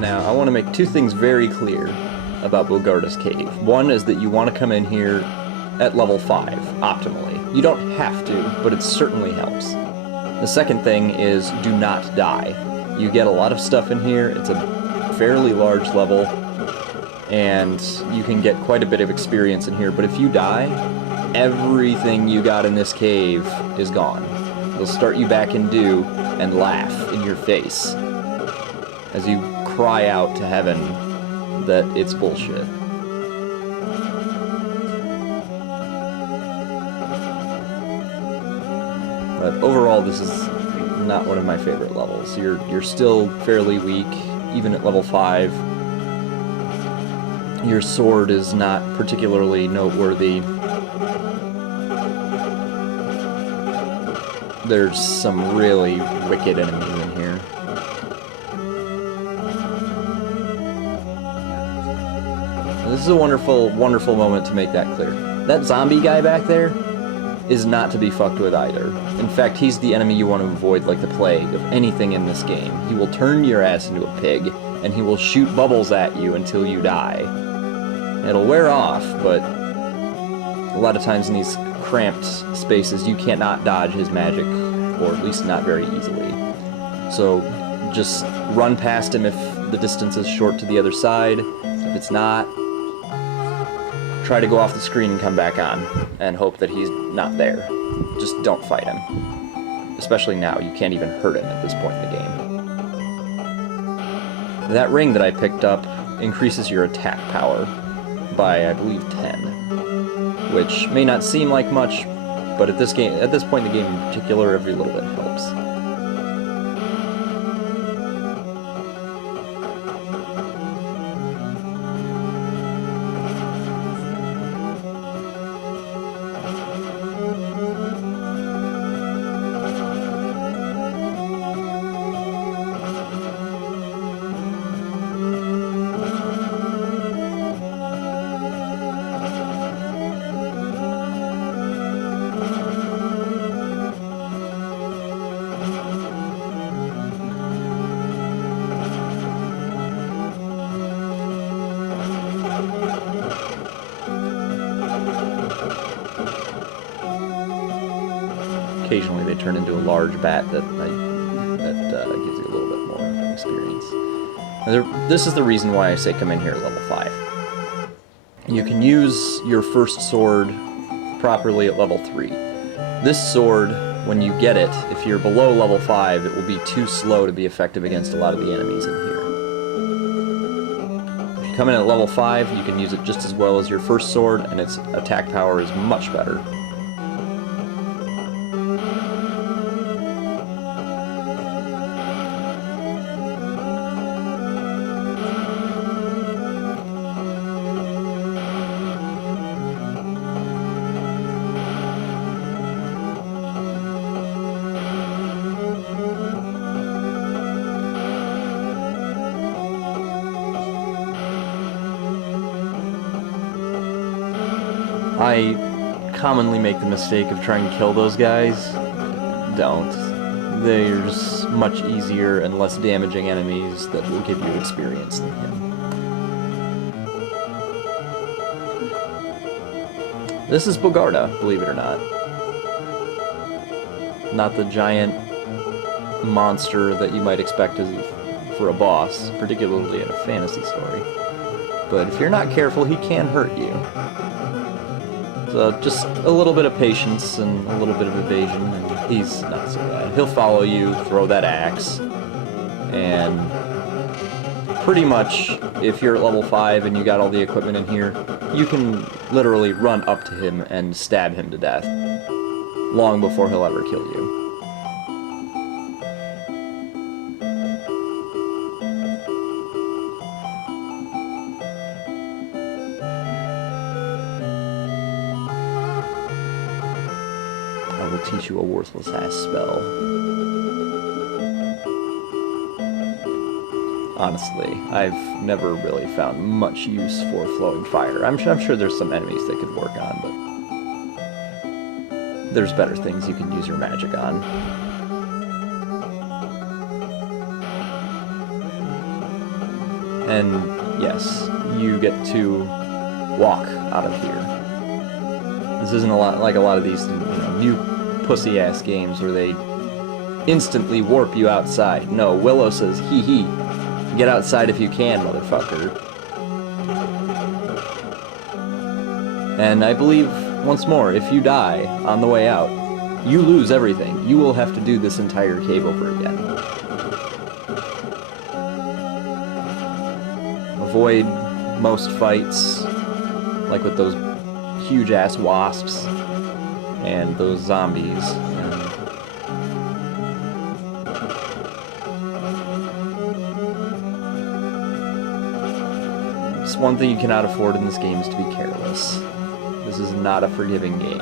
Now, I want to make two things very clear about Bogarda's cave. One is that you want to come in here at level 5, optimally. You don't have to, but it certainly helps. The second thing is do not die. You get a lot of stuff in here, it's a fairly large level, and you can get quite a bit of experience in here, but if you die, everything you got in this cave is gone. They'll start you back in dew and laugh in your face as you cry out to heaven that it's bullshit. But overall, this is not one of my favorite levels. You're still fairly weak, even at level 5. Your sword is not particularly noteworthy. There's some really wicked enemies in here. This is a wonderful, wonderful moment to make that clear. That zombie guy back there is not to be fucked with either. In fact, he's the enemy you want to avoid like the plague of anything in this game. He will turn your ass into a pig, and he will shoot bubbles at you until you die. It'll wear off, but a lot of times in these cramped spaces, you cannot dodge his magic, or at least not very easily. So just run past him if the distance is short to the other side. If it's not, try to go off the screen and come back on, and hope that he's not there. Just don't fight him. Especially now, you can't even hurt him at this point in the game. That ring that I picked up increases your attack power by, I believe, 10. Which may not seem like much, but at this point in the game in particular, every little bit helps. Occasionally they turn into a large bat that gives you a little bit more experience. This is the reason why I say come in here at level 5. You can use your first sword properly at level 3. This sword, when you get it, if you're below level 5, it will be too slow to be effective against a lot of the enemies in here. If you come in at level 5, you can use it just as well as your first sword, and its attack power is much better. I commonly make the mistake of trying to kill those guys. Don't. There's much easier and less damaging enemies that will give you experience than him. This is Bogarda, believe it or not. Not the giant monster that you might expect for a boss, particularly in a fantasy story. But if you're not careful, he can hurt you. So just a little bit of patience and a little bit of evasion, and he's not so bad. He'll follow you, throw that axe, and pretty much, if you're at level 5 and you got all the equipment in here, you can literally run up to him and stab him to death, long before he'll ever kill you. I will teach you a worthless-ass spell. Honestly, I've never really found much use for flowing fire. I'm sure there's some enemies they could work on, but there's better things you can use your magic on. And yes, you get to walk out of here. This isn't a lot like a lot of these new pussy-ass games where they instantly warp you outside. No, Willow says, hee hee, get outside if you can, motherfucker. And I believe, once more, if you die on the way out, you lose everything. You will have to do this entire cave over again. Avoid most fights, like with those huge-ass wasps and those zombies. One thing you cannot afford in this game is to be careless. This is not a forgiving game.